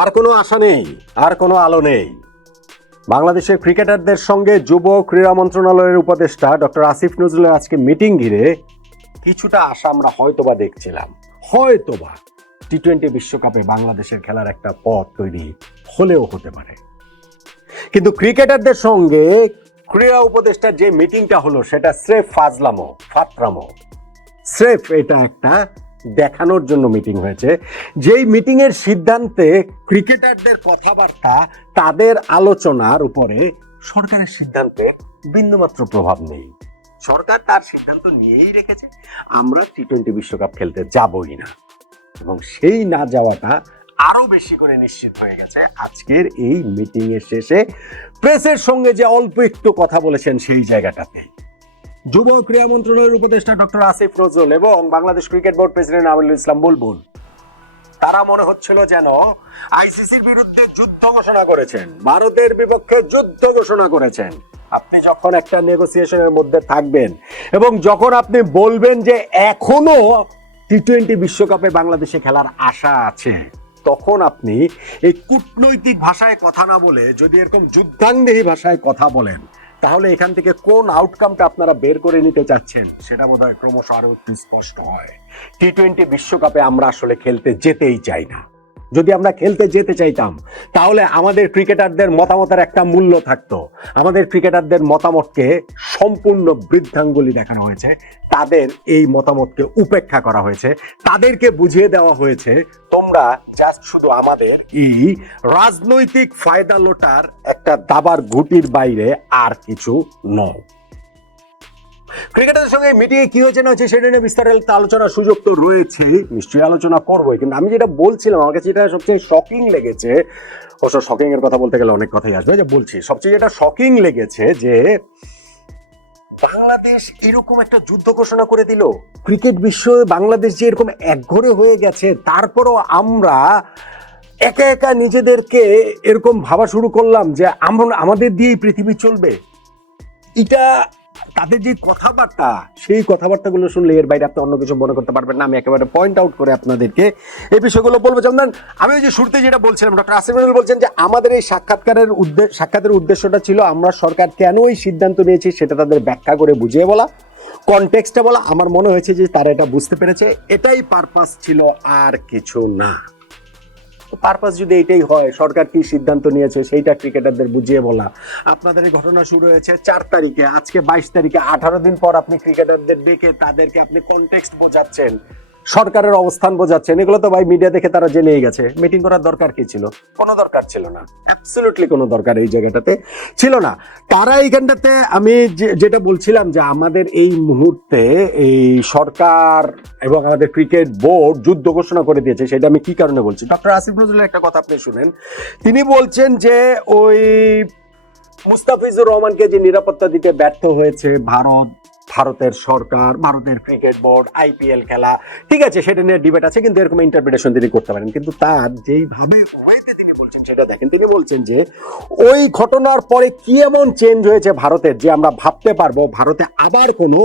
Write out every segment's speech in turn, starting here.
আর কোনো আশা নেই, আর কোনো আলো নেই। বাংলাদেশের ক্রিকেটারদের সঙ্গে যুব ক্রীড়া মন্ত্রণালয়ের উপদেষ্টা ডক্টর আসিফ নজরুলের আজকে মিটিং ঘিরে কিছুটা আশা আমরা হয়তোবা দেখছিলাম। হয়তোবা টি-20 বিশ্বকাপে বাংলাদেশের খেলার একটা পথ তৈরি হলেও হতে পারে। কিন্তু ক্রিকেটারদের সঙ্গে ক্রীড়া উপদেষ্টার যে মিটিংটা হলো সেটা স্রেফ ফাতরামো। স্রেফ এটা একটা দেখানোর জন্য মিটিং হয়েছে, যেই মিটিং এর সিদ্ধান্তে ক্রিকেটারদের কথাবার্তা, তাদের আলোচনার উপরে সরকারের সিদ্ধান্তে বিন্দুমাত্র প্রভাব নেই। সরকার তার সিদ্ধান্ত নিয়েই রেখেছে, আমরা টি-20 বিশ্বকাপ খেলতে যাবই না। এবং সেই না যাওয়াটা আরো বেশি করে নিশ্চিত হয়ে গেছে আজকের এই মিটিং এর শেষে প্রেসের সঙ্গে যে অল্প একটু কথা বলেছেন সেই জায়গাটাতে। যুব ক্রীড়া মন্ত্রণালয়ের উপদেষ্টা ডক্টর আসিফ নজরুল এবং Bangladesh cricket board president Aminul Islam Bulbul, তারা মনে হচ্ছিল যেন আইসিসির বিরুদ্ধে যুদ্ধ ঘোষণা করেছেন, ভারতের বিপক্ষে যুদ্ধ ঘোষণা করেছেন। আপনি যখন একটা নেগোসিয়েশনের মধ্যে থাকবেন এবং যখন আপনি বলবেন যে এখনো টি-20 বিশ্বকাপে বাংলাদেশে খেলার আশা আছে, তখন আপনি এই কূটনৈতিক ভাষায় কথা না বলে যদি এরকম যুদ্ধাঙ্গেহী ভাষায় কথা বলেন, তাহলে এখান থেকে কোন আউটকামটা আপনারা বের করে নিতে চাচ্ছেন সেটা বোধহয় ক্রমশ আরো একটু স্পষ্ট হয়। টি-20 বিশ্বকাপে আমরা আসলে খেলতে যেতেই চাই না। যদি আমরা খেলতে যেতে চাইতাম তাহলে আমাদের ক্রিকেটারদের মতামতের একটা মূল্য থাকতো। আমাদের ক্রিকেটারদের মতামতকে সম্পূর্ণ বৃদ্ধাঙ্গুলি দেখানো হয়েছে, তাদের এই মতামতকে উপেক্ষা করা হয়েছে, তাদেরকে বুঝিয়ে দেওয়া হয়েছে তোমরা জাস্ট শুধু আমাদের এই রাজনৈতিক ফায়দা লোটার একটা দাবার ঘুটির বাইরে আর কিছু নয়। ক্রিকেটারের সঙ্গে মিটিংয়ে কি হয়েছে না হচ্ছে সেটা নিয়ে বিস্তারিত আলোচনার সুযোগ তো রয়েছে, নিশ্চয়ই আলোচনা করবোই। কিন্তু আমি যেটা বলছিলাম, আমার কাছে এটা সবচেয়ে শকিং লেগেছে, অবশ্য শকিং এর কথা বলতে গেলে অনেক কথাই আসবে, যে বলছি সবচেয়ে যেটা শকিং লেগেছে যে বাংলাদেশ এরকম একটা যুদ্ধ ঘোষণা করে দিল। ক্রিকেট বিশ্বে বাংলাদেশ যে এরকম একঘরে হয়ে গেছে, তারপরও আমরা একা একা নিজেদেরকে এরকম ভাবা শুরু করলাম যে আমাদের দিয়েই পৃথিবী চলবে। এটা তাদের যে কথাবার্তা, সেই কথাবার্তাগুলো শুনলে এর বাইরে আপনি অন্য কিছু মনে করতে পারবেন না। আমি একেবারে পয়েন্ট আউট করে আপনাদেরকে এই বিষয়গুলো বলবো। যেমন আমি ওই যে শুরুতে যেটা বলছিলাম, ডক্টর আসিফ নজরুল বলছেন যে আমাদের এই সাক্ষাতের উদ্দেশ্যটা ছিল আমরা সরকার কেন এই সিদ্ধান্ত নিয়েছি সেটা তাদের ব্যাখ্যা করে বুঝিয়ে বলা, কনটেক্সটটা বলা। আমার মনে হয়েছে যে তারা এটা বুঝতে পেরেছে, এটাই পারপাস ছিল, আর কিছু না। পারপাস যদি এটাই হয়, সরকার কি সিদ্ধান্ত নিয়েছে সেইটা ক্রিকেটারদের বুঝিয়ে বলা। আপনাদের এই ঘটনা শুরু হয়েছে 4 তারিখে, আজকে 22 তারিখে, 18 দিন পর আপনি ক্রিকেটারদের ডেকে তাদেরকে আপনি কনটেক্সট বোঝাচ্ছেন, সরকারের অবস্থান বোঝাচ্ছেন। এগুলো তো ভাই মিডিয়া দেখে তারা জেনেই গেছে। মিটিং করার দরকার কি ছিল? কোনো দরকার ছিল না, অ্যাবসলিউটলি কোনো দরকার এই জায়গাটাতে ছিল না। তারা এইখানটাতে আমি যেটা বলছিলাম যে আমাদের এই মুহূর্তে এই সরকার এবং আমাদের ক্রিকেট বোর্ড যুদ্ধ ঘোষণা করে দিয়েছে, সেটা আমি কি কারণে বলছি। ডক্টর আসিফ নজরুলের একটা কথা আপনি শুনেন, তিনি বলছেন যে ওই মুস্তাফিজুর রহমানকে যে নিরাপত্তা দিতে ব্যর্থ হয়েছে ভারতের সরকার, ভারতের ক্রিকেট বোর্ড, আইপিএল খেলা, ঠিক আছে, সেটা নিয়ে ডিবেট আছে, কিন্তু এরকম ইন্টারপ্রিটেশন তিনি করতে পারেন। কিন্তু তার যেইভাবে তিনি বলছেন সেটা দেখেন। তিনি বলছেন যে ওই ঘটনার পরে কি এমন চেঞ্জ হয়েছে ভারতের, যে আমরা ভাবতে পারবো ভারতে আবার কোনো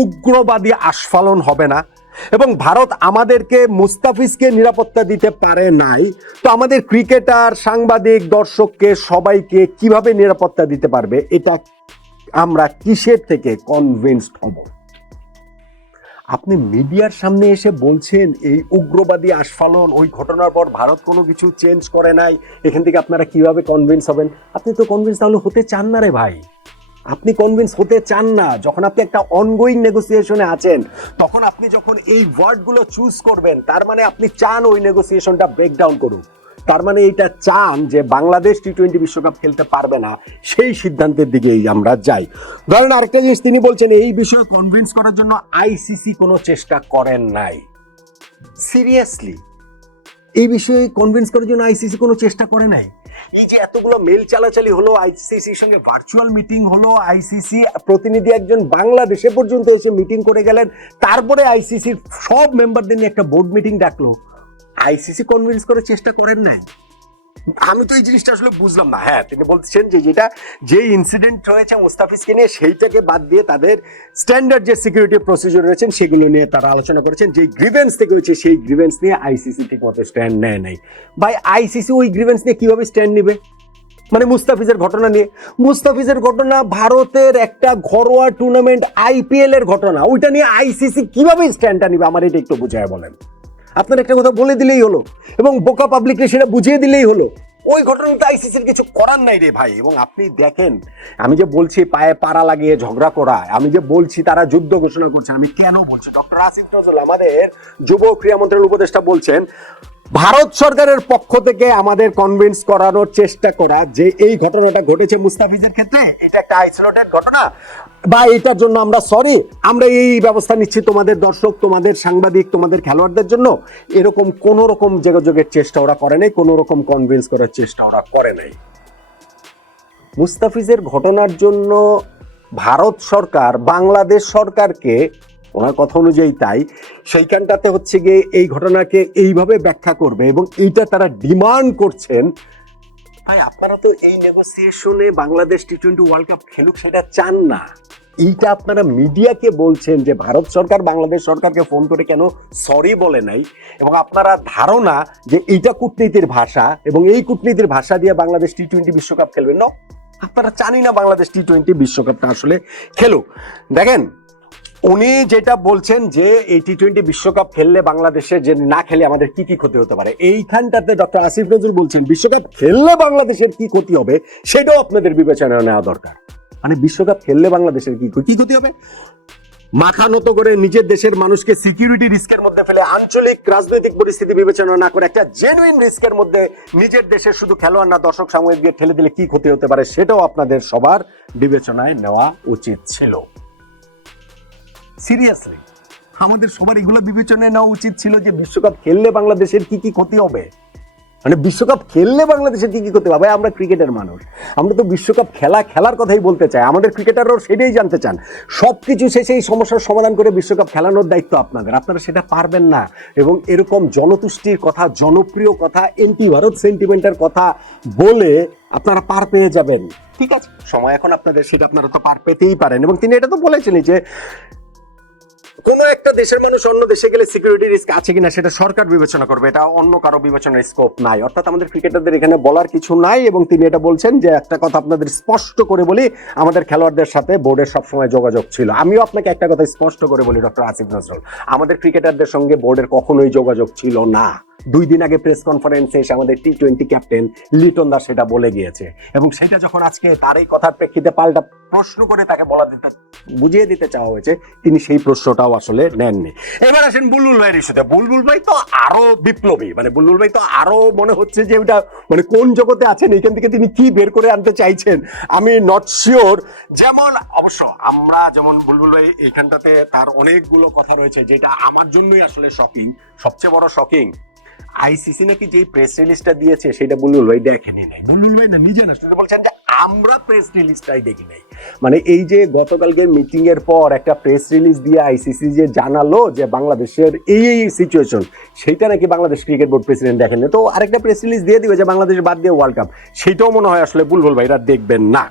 উগ্রবাদী আস্ফালন হবে না, এবং ভারত আমাদেরকে মুস্তাফিজকে নিরাপত্তা দিতে পারে নাই, তো আমাদের ক্রিকেটার, সাংবাদিক, দর্শককে, সবাইকে কিভাবে নিরাপত্তা দিতে পারবে, এটা আমরা কিসের থেকে কনভিন্সড হব? আপনি মিডিয়ার সামনে এসে বলছেন এই উগ্রবাদী আস্ফালন, ওই ঘটনার পর ভারত কোনো কিছু চেঞ্জ করে নাই, এখান থেকে আপনারা কিভাবে কনভিন্স হবেন? আপনি তো কনভিন্স তাহলে হতে চান না রে ভাই, আপনি কনভিন্স হতে চান না। যখন আপনি একটা অনগোয়িং নেগোসিয়েশনে আছেন, তখন আপনি যখন এই ওয়ার্ডগুলো চুজ করবেন, তার মানে আপনি চান ওই নেগোসিয়েশনটা ব্রেকডাউন করুন। তার মানে এইটা চান যে বাংলাদেশ টি-20 বিশ্বকাপ খেলতে পারবে না, সেই সিদ্ধান্তের দিকেই আমরা যাই। ধরেন আরেকটা জিনিস তিনি বলছেন, এই বিষয়ে কনভিন্স করার জন্য আইসিসি কোনো চেষ্টা করেন নাই। সিরিয়াসলি, এই বিষয়ে কনভিন্স করার জন্য আইসিসি কোনো চেষ্টা করে নাই? এই যে এতগুলো মেল চালাচালি হলো, আইসিসির সঙ্গে ভার্চুয়াল মিটিং হলো, আইসিসি প্রতিনিধি একজন বাংলাদেশে পর্যন্ত এসে মিটিং করে গেলেন, তারপরে আইসিসির সব মেম্বারদের নিয়ে একটা বোর্ড মিটিং ডাকলো, আইসিসি কনভিন্স করার চেষ্টা করেন নাই। আমি তো এই জিনিসটা আসলে বুঝলাম না। হ্যাঁ, তিনি বলছেন যে যে ইনসিডেন্ট হয়েছে মুস্তাফিজকে নিয়ে সেইটাকে বাদ দিয়ে তাদের স্ট্যান্ডার্ড যে সিকিউরিটি প্রসিজার রয়েছেন সেগুলো নিয়ে তারা আলোচনা করেছেন। যে গ্রিভেন্স থেকে হয়েছে সেই গ্রিভেন্স নিয়ে আইসিসি ঠিক মতো স্ট্যান্ড নেয় নাই। ভাই আইসিসি ওই গ্রিভেন্স নিয়ে কিভাবে স্ট্যান্ড নিবে? মানে মুস্তাফিজের ঘটনা নিয়ে, মুস্তাফিজের ঘটনা ভারতের একটা ঘরোয়া টুর্নামেন্ট আইপিএল এর ঘটনা, ওইটা নিয়ে আইসিসি কিভাবে স্ট্যান্ডটা নিবে? আমার এটা একটু বুঝায় বলেন। আপনার একটা কথা বলে দিলেই হলো এবং বোকা পাবলিককে সেটা বুঝিয়ে দিলেই হলো। ওই ঘটনাতে আইসিসির কিছু করার নাই রে ভাই। এবং আপনি দেখেন, আমি যে বলছি পায়ে পাড়া লাগিয়ে ঝগড়া করা, আমি যে বলছি তারা যুদ্ধ ঘোষণা করছে, আমি কেন বলছি? ডক্টর আসিফ নজরুল আমাদের যুব ক্রীড়া মন্ত্রীর উপদেষ্টা বলছেন ভারত সরকারের পক্ষ থেকে আমাদের কনভিন্স করানোর চেষ্টা করা যে এই ঘটনাটা ঘটেছে মুস্তাফিজের ক্ষেত্রে, এটা একটা আইসোলেটেড ঘটনা বা এটার জন্য আমরা সরি, আমরা এই ব্যবস্থা নিচ্ছি তোমাদের দর্শক, তোমাদের সাংবাদিক, তোমাদের খেলোয়াড়দের জন্য। এরকম কোন রকম যোগাযোগের চেষ্টা ওরা করে নাই, কোন রকম কনভিন্স করার চেষ্টা ওরা করে নাই। মুস্তাফিজের ঘটনার জন্য ভারত সরকার বাংলাদেশ সরকারকে, ওনার কথা অনুযায়ী তাই, সেইখানটাতে হচ্ছে গিয়ে এই ঘটনাকে এইভাবে ব্যাখ্যা করবে এবং এইটা তারা ডিমান্ড করছেন। ভাই আপনারা তো এই নেগোসিয়েশনে বাংলাদেশ টি-20 ওয়ার্ল্ড কাপ খেলুক সেটা চান না। এইটা আপনারা মিডিয়াকে বলছেন যে ভারত সরকার বাংলাদেশ সরকারকে ফোন করে কেন সরি বলে নাই, এবং আপনারা ধারণা যে এইটা কূটনীতির ভাষা এবং এই কূটনীতির ভাষা দিয়ে বাংলাদেশ টি-20 বিশ্বকাপ খেলবে। না, আপনারা জানি না বাংলাদেশ টি-20 বিশ্বকাপটা আসলে খেলুক। দেখেন, উনি যেটা বলছেন যে এই টি-20 বিশ্বকাপ খেললে বাংলাদেশে যে না খেলে আমাদের কি কি ক্ষতি হতে পারে, এইখানটাতে ডক্টর আসিফ নজরুল বলছেন বিশ্বকাপ খেললে বাংলাদেশের কি ক্ষতি হবে সেটাও আপনাদের বিবেচনায় নেওয়া দরকার। মানে বিশ্বকাপ খেললে বাংলাদেশের কি ক্ষতি হবে? মাথা নত করে নিজের দেশের মানুষকে সিকিউরিটি রিস্কের মধ্যে ফেলে আঞ্চলিক রাজনৈতিক পরিস্থিতি বিবেচনা না করে একটা জেনুইন রিস্কের মধ্যে নিজের দেশের শুধু খেলোয়াড় না দর্শক সাময়িক দিয়ে ঠেলে দিলে কি ক্ষতি হতে পারে সেটাও আপনাদের সবার বিবেচনায় নেওয়া উচিত ছিল। সিরিয়াসলি আমাদের সবার এগুলো বিবেচনায় নেওয়া উচিত ছিল যে বিশ্বকাপ খেললে বাংলাদেশের কি কি ক্ষতি হবে। মানে বিশ্বকাপ খেললে বাংলাদেশের কি কি ক্ষতি হবে? আমরা ক্রিকেটের মানুষ, আমরা তো বিশ্বকাপ খেলার কথাই বলতে চাই। আমাদের ক্রিকেটাররাও সেটাই জানতে চান। সবকিছু শেষে এই সমস্যার সমাধান করে বিশ্বকাপ খেলানোর দায়িত্ব আপনাদের, আপনারা সেটা পারবেন না। এবং এরকম জনতুষ্টির কথা, জনপ্রিয় কথা, এন্টি ভারত সেন্টিমেন্টের কথা বলে আপনারা পার পেয়ে যাবেন। ঠিক আছে, সময় এখন আপনাদের, সেটা আপনারা তো পার পেতেই পারেন। এবং তিনি এটা তো বলেছেনই যে কোন একটা দেশের মানুষ অন্য দেশে গেলে সিকিউরিটি রিস্ক আছে কিনা সেটা সরকার বিবেচনা করবে, এটা অন্য কারো বিবেচনার স্কোপ নাই। অর্থাৎ আমাদের ক্রিকেটারদের এখানে বলার কিছু নাই। এবং তিনি এটা বলছেন যে একটা কথা আপনাদের স্পষ্ট করে বলি, আমাদের খেলোয়াড়দের সাথে বোর্ডের সবসময় যোগাযোগ ছিল। আমিও আপনাকে একটা কথা স্পষ্ট করে বলি ডক্টর আসিফ নজরুল, আমাদের ক্রিকেটারদের সঙ্গে বোর্ডের কখনোই যোগাযোগ ছিল না। 2 দিন আগে প্রেস কনফারেন্সে এসে আমাদের টি-20 ক্যাপ্টেন লিটন দাস সেটা বলে গিয়েছে। এবং সেটা যখন আজকে তার এই কথার প্রেক্ষিতে পাল্টা প্রশ্ন করে তাকে বুঝিয়ে দিতে চাওয়া হয়েছে, তিনি সেই প্রশ্নটাও আসলে নেননি। এবার আসেন বুলবুল ভাইয়ের ইস্যুতে। বুলবুল ভাই তো আরো বিপ্লবী, মানে বুলবুল ভাই তো আরো মনে হচ্ছে যে ওটা মানে কোন জগতে আছেন, এখান থেকে তিনি কি বের করে আনতে চাইছেন আমি নট শিওর। যেমন অবশ্য আমরা যেমন বুলবুল ভাই এইখানটাতে তার অনেকগুলো কথা রয়েছে যেটা আমার জন্যই আসলে শকিং, সবচেয়ে বড় শকিং। আইসিসি নাকি যে প্রেস রিলিজটা দিয়েছে সেটা বুলবুল ভাই দেখেনি নাই। বুলবুল ভাই না নিজে না, শুধু বলছেন যে আমরা প্রেস রিলিজটাই দেখি নাই। মানে এই যে গতকালকের মিটিং এর পর একটা প্রেস রিলিজ দিয়ে আইসিসি যে জানালো যে বাংলাদেশের এই সিচুয়েশন, সেইটা নাকি বাংলাদেশ ক্রিকেট বোর্ড প্রেসিডেন্ট দেখেন না। তো আরেকটা প্রেস রিলিজ দিয়ে দিবে যে বাংলাদেশ বাদ দিয়ে ওয়ার্ল্ড কাপ, সেটাও মনে হয় আসলে বুলবুল ভাইরা দেখবেন না।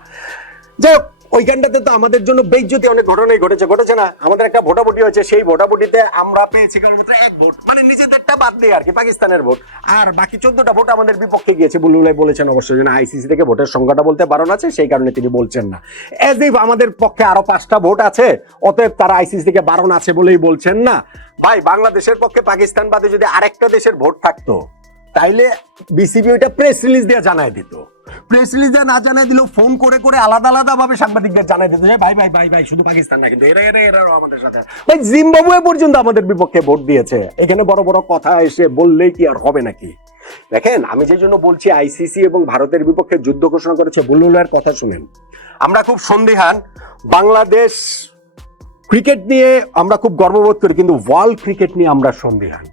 যাই হোক, ওইখানটাতে তো আমাদের জন্য বেইজ্জতি অনেক ঘটনাই ঘটেছে না? আমাদের একটা ভোটাভুটি হয়েছে, সেই ভোটাভুটিতে আমরা পেয়েছি কেবলমাত্র 1 ভোট, মানে নিজেদেরটা বাদ দিয়ে আর কি, পাকিস্তানের ভোট। আর বাকি 14টা ভোট আমাদের বিপক্ষে গিয়েছে। বুলবুল ভাই বলেছেন অবশ্যই যে আইসিসি থেকে ভোটের সংখ্যাটা বলতে বারণ আছে, সেই কারণে তিনি বলছেন না। এজ ইফ আমাদের পক্ষে আরো 5টা ভোট আছে, অতএব তারা আইসিসি থেকে বারণ আছে বলেই বলছেন না। ভাই বাংলাদেশের পক্ষে পাকিস্তান বাদে যদি আরেকটা দেশের ভোট থাকতো তাইলে বিসিবি ওইটা প্রেস রিলিজ দিয়ে জানায় দিত। প্রেস রিলিজ দিয়ে না জানায় দিলেও ফোন করে করে আলাদা আলাদা ভাবে সাংবাদিকদের জানায় দিত যে ভাই ভাই ভাই ভাই শুধু পাকিস্তান না, কিন্তু এরাও আমাদের সাথে। ভাই জিম্বাবুয়ে পর্যন্ত আমাদের বিপক্ষে ভোট দিয়েছে। এখানে বড় বড় কথা এসে বললেই কি আর হবে নাকি? দেখেন, আমি যে জন্য বলছি আইসিসি এবং ভারতের বিপক্ষে যুদ্ধ ঘোষণা করেছে, বুলবুলের কথা শুনেন। আমরা খুব সন্দিহান, বাংলাদেশ ক্রিকেট নিয়ে আমরা খুব গর্ববোধ করি, কিন্তু ওয়ার্ল্ড ক্রিকেট নিয়ে আমরা সন্দিহান।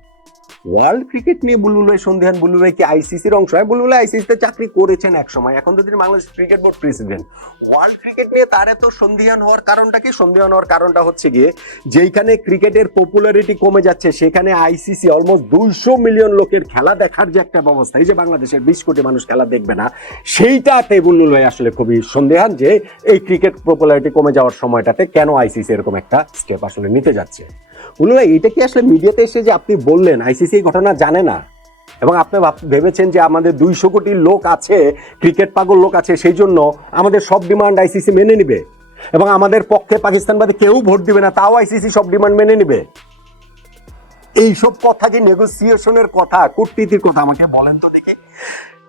ওয়ার্ল্ড ক্রিকেট নিয়ে বুলবুল ভাই সন্দেহান। বুলবুল ভাই কি আইসিসির অংশ? হয় বুলবুল ভাই আইসিসিতে চাকরি করেছেন এক সময়, এখন তো তিনি Bangladesh cricket board president. World cricket নিয়ে তার এত সন্দেহান হওয়ার কারণটা কি? সন্দেহান হওয়ার কারণটা হচ্ছে গিয়ে যেইখানে ক্রিকেটের পপুলারিটি কমে যাচ্ছে সেখানে আইসিসি অলমোস্ট 200 মিলিয়ন লোকের খেলা দেখার যে একটা ব্যবস্থা, এই যে বাংলাদেশের 20 কোটি মানুষ খেলা দেখবে না, সেইটাতে বুলবুল ভাই আসলে খুবই সন্দেহান যে এই ক্রিকেট পপুলারিটি কমে যাওয়ার সময়টাতে কেন আইসিসি এরকম একটা স্টেপ আসলে নিতে যাচ্ছে। বুলবুল ভাই, এটা কি আসলে মিডিয়াতে এসে যে আপনি বললেন আইসিসি এই ঘটনা জানে না এবং আপনি ভেবেছেন যে আমাদের 200 কোটি লোক আছে, ক্রিকেট পাগল লোক আছে, সেই জন্য আমাদের সব ডিমান্ড আইসিসি মেনে নিবে এবং আমাদের পক্ষে পাকিস্তান বাদে কেউ ভোট দিবে না, তাও আইসিসি সব ডিমান্ড মেনে নিবে? এইসব কথা কি নেগোসিয়েশনের কথা, কূটনীতির কথা? আমাকে বলেন তো দেখে।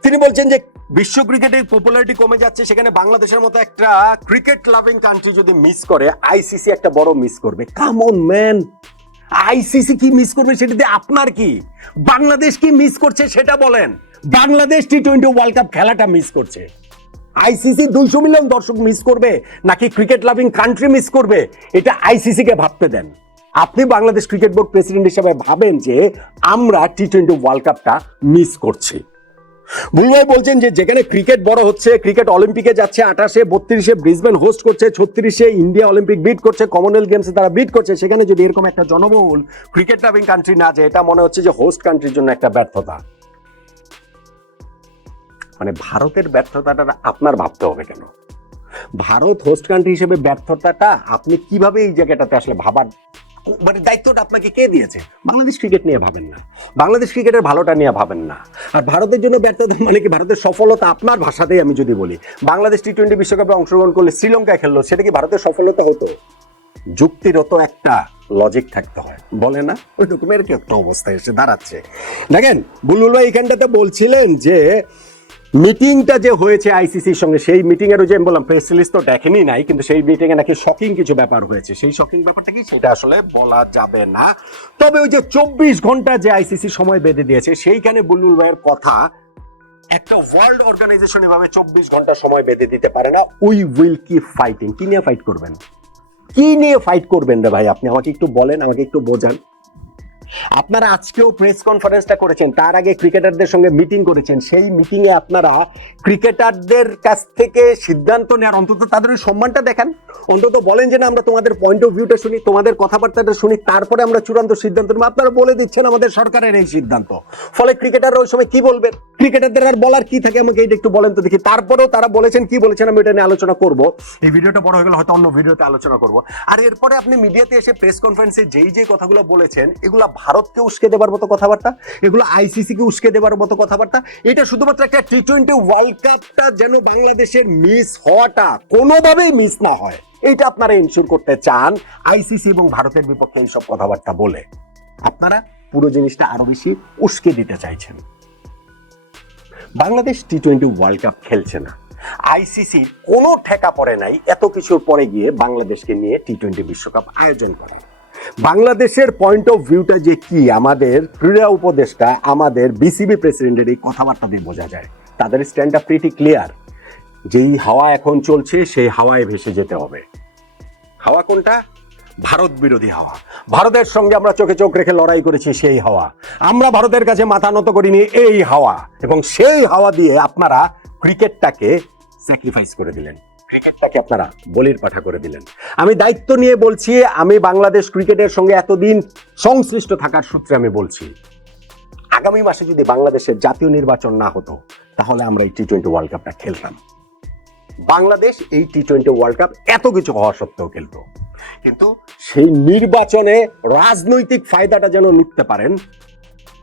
তিনি বলছেন যে বিশ্ব ক্রিকেটের পপুলারিটি কমে যাচ্ছে, সেখানে বাংলাদেশের মতো একটা ক্রিকেট লাভিং কান্ট্রি যদি মিস করে, আইসিসি একটা বড় মিস করবে। কাম অন ম্যান, আইসিসি কি মিস করবে সেটাতে আপনার কি? বাংলাদেশ কি মিস করছে সেটা বলেন। বাংলাদেশ টি-20 ওয়ার্ল্ড কাপ খেলাটা মিস করছে, আইসিসি 200 মিলিয়ন দর্শক মিস করবে নাকি ক্রিকেট লাভিং কান্ট্রি মিস করবে, এটা আইসিসি কে ভাবতে দেন। আপনি বাংলাদেশ ক্রিকেট বোর্ড প্রেসিডেন্ট হিসেবে ভাবেন যে আমরা টি-20 ওয়ার্ল্ড কাপটা মিস করছি। বুলবুল ভাই বলছেন যে যেখানে ক্রিকেট বড় হচ্ছে, ক্রিকেট অলিম্পিকে যাচ্ছে, 28-এ 32-এ ব্রিসবেন হোস্ট করছে, 36-এ ইন্ডিয়া অলিম্পিক বিট করছে, কমনওয়েলথ গেমসে তারা বিট করছে, সেখানে যদি এরকম একটা জনবহুল ক্রিকেট লাভিং কান্ট্রি না যায়, এটা মনে হচ্ছে যে হোস্ট কান্ট্রির জন্য একটা ব্যর্থতা। মানে ভারতের ব্যর্থতাটা আপনার ভাবতে হবে কেন? ভারত হোস্ট কান্ট্রি হিসেবে ব্যর্থতাটা আপনি কিভাবে এই জায়গাটাতে আসলে ভাবার মানে দায়িত্বটা আপনাকে কে দিয়েছে? বাংলাদেশ ক্রিকেট নিয়ে ভাবেন না, বাংলাদেশ ক্রিকেটের ভালোটা নিয়ে ভাবেন না। আর ভারতের জন্য ব্যর্থতা মানে কি? ভারতের সফলতা আপনার ভাষাতেই আমি যদি বলি, বাংলাদেশ টি-20 বিশ্বকাপে অংশগ্রহণ করলে শ্রীলঙ্কায় খেললো, সেটা কি ভারতের সফলতা হতো? যুক্তিরত একটা লজিক থাকতে হয়, বলে না? ওই রকমের কি একটা অবস্থায় এসে দাঁড়াচ্ছে। দেখেন বুলবুল ভাই এখানটাতে বলছিলেন যে মিটিংটা যে হয়েছে আইসিসির সঙ্গে, সেই মিটিং এর যে আমি বললাম প্রেস রিলিজ তো দেখেনি নাই, কিন্তু সেই মিটিং এ নাকি শকিং কিছু ব্যাপার হয়েছে। সেই শকিং ব্যাপারটা কি সেটা আসলে বলা যাবে না। তবে ওই যে 24 ঘন্টা যে আইসিসি সময় বেঁধে দিয়েছে, সেইখানে বুলবুল ভাইয়ের কথা, একটা ওয়ার্ল্ড অর্গানাইজেশন এভাবে 24 ঘন্টা সময় বেঁধে দিতে পারে না। We will keep fighting. কি নিয়ে ফাইট করবেন? কি নিয়ে ফাইট করবেন রে ভাই? আপনি আমাকে একটু বলেন, আমাকে একটু বোঝান। আপনারা আজকেও প্রেস কনফারেন্সটা করেছেন, তার আগে ক্রিকেটারদের সঙ্গে মিটিং করেছেন, সেই মিটিং এ আপনারা ক্রিকেটারদের কাছ থেকে সিদ্ধান্ত নেওয়ার অন্তত তাদের সম্মানটা দেখান। অন্তত বলেন যে না, আমরা তোমাদের পয়েন্ট অফ ভিউটা শুনি, তোমাদের কথাবার্তাটা শুনি, তারপরে আমরা চূড়ান্ত সিদ্ধান্ত নেব। আপনারা বলে দিচ্ছেন আমাদের সরকারের এই সিদ্ধান্ত, ফলে ক্রিকেটাররা ওই সময় কি বলবেন? ক্রিকেটারদের আর বলার কি থাকে? আমাকে এইটা একটু বলেন তো দেখি। তারপরেও তারা বলেছেন, কি বলেছেন আমি এটা নিয়ে আলোচনা করব। এই ভিডিওটা বড় হয়ে গেলে হয়তো অন্য ভিডিওতে আলোচনা করব। আর এরপরে আপনি মিডিয়াতে এসে প্রেস কনফারেন্সে যেই কথাগুলো বলেছেন, এগুলা ভারতকে উস্কে দেবার মতো কথাবার্তা, এগুলো আইসিসি কে উস্কে দেবার মতো কথাবার্তা। এটা শুধুমাত্র একটা টি-20 ওয়ার্ল্ড কাপটা যেন বাংলাদেশের মিস হওয়াটা কোনোভাবেই মিস না হয়, এইটা আপনারা এনশিওর করতে চান আইসিসি এবং ভারতের বিপক্ষে এইসব কথাবার্তা বলে। আপনারা পুরো জিনিসটা আরো বেশি উস্কে দিতে চাইছেন। বাংলাদেশ টি-20 ওয়ার্ল্ড কাপ খেলছে না, আইসিসি কোনো ঠেকা পড়ে নাই এত কিছুর পরে গিয়ে বাংলাদেশকে নিয়ে টি-20 বিশ্বকাপ আয়োজন করা। বাংলাদেশের পয়েন্ট অফ ভিউটা যে কি, আমাদের ক্রীড়া উপদেষ্টা, আমাদের বিসিবি প্রেসিডেন্টের এই কথাবার্তা দিয়ে বোঝা যায়। তাদের স্ট্যান্ড আপ প্রিটি ক্লিয়ার। যেই হাওয়া এখন চলছে সেই হাওয়ায় ভেসে যেতে হবে। হাওয়া কোনটা? ভারত বিরোধী হাওয়া। ভারতের সঙ্গে আমরা চোখে চোখ রেখে লড়াই করেছি, সেই হাওয়া। আমরা ভারতের কাছে মাথা নত করিনি, এই হাওয়া। এবং সেই হাওয়া দিয়ে আপনারা ক্রিকেটটাকে স্যাক্রিফাইস করে দিলেন, ক্রিকেটটাকে আপনারা বলির পাঠা করে দিলেন। আমি দায়িত্ব নিয়ে বলছি, আমি বাংলাদেশ ক্রিকেটের সঙ্গে এতদিন সংশ্লিষ্ট থাকার সূত্রে আমি বলছি, আগামী মাসে যদি বাংলাদেশের জাতীয় নির্বাচন না হতো, তাহলে আমরা এই টি-20 ওয়ার্ল্ড কাপটা খেলতাম। বাংলাদেশ এই টি-20 ওয়ার্ল্ড কাপ এত কিছু হওয়া সত্ত্বেও খেলতো। কিন্তু সেই নির্বাচনে রাজনৈতিক ফায়দাটা যেন লুটতে পারেন,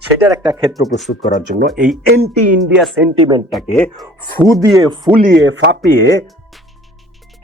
সেটার একটা ক্ষেত্র প্রস্তুত করার জন্য এই এন্টি ইন্ডিয়া সেন্টিমেন্টটাকে ফুলিয়ে ফাঁপিয়ে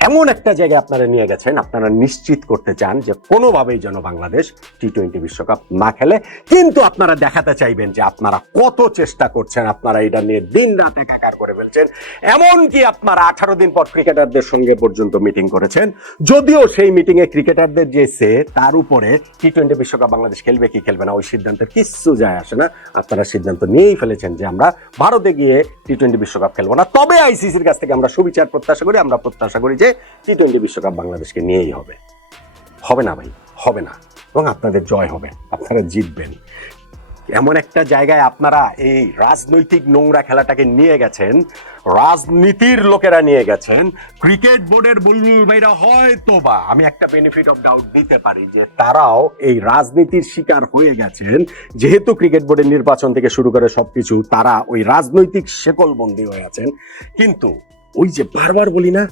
এমন একটা জায়গায় আপনারা নিয়ে গেছেন, আপনারা নিশ্চিত করতে চান যে কোনোভাবেই যেন বাংলাদেশ টি-20 বিশ্বকাপ না খেলে। কিন্তু আপনারা দেখাতে চাইবেন যে আপনারা কত চেষ্টা করছেন, আপনারা এটা নিয়ে দিন রাত একাকার করে ফেলছেন। এমনকি আপনারা 18 দিন পর ক্রিকেটারদের সঙ্গে পর্যন্ত মিটিং করেছেন, যদিও সেই মিটিং এ ক্রিকেটারদের যে সে, তার উপরে টি-20 বিশ্বকাপ বাংলাদেশ খেলবে কি খেলবে না ওই সিদ্ধান্তের কিচ্ছু যায় আসে না। আপনারা সিদ্ধান্ত নিয়েই ফেলেছেন যে আমরা ভারতে গিয়ে টি-20 বিশ্বকাপ খেলবো না। তবে আইসিসির কাছ থেকে আমরা সুবিচার প্রত্যাশা করি, আমরা প্রত্যাশা করি যে টি-20 বিশ্বকাপ বাংলাদেশকে নিয়েই হবে। হবে না ভাই, হবে না। এবং আপনাদের জয় হবে, আপনারা জিতবেন। এমন একটা জায়গায় আপনারা এই রাজনৈতিক নোংরা খেলাটাকে নিয়ে গেছেন, রাজনীতির লোকেরা নিয়ে গেছেন। ক্রিকেট বোর্ডের বুলবুল ভাইরা হয়তো বা আমি একটা বেনিফিট অফ ডাউট দিতে পারি যে তারাও এই রাজনীতির শিকার হয়ে গেছেন, যেহেতু ক্রিকেট বোর্ডের নির্বাচন থেকে শুরু করে সবকিছু তারা ওই রাজনৈতিক শেকলবন্দি হয়ে আছেন। কিন্তু ওই যে বারবার বলি না,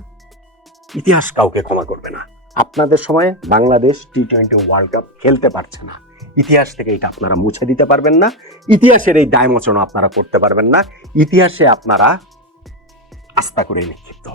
ইতিহাস কাউকে ক্ষমা করবে না। আপনাদের সময়ে বাংলাদেশ টি-20 ওয়ার্ল্ড কাপ খেলতে পারছে না, ইতিহাস থেকে এটা আপনারা মুছে দিতে পারবেন না, ইতিহাসের এই দায়মোচনও আপনারা করতে পারবেন না, ইতিহাসে আপনারা আস্থা করে নিক্ষিপ্ত হবে।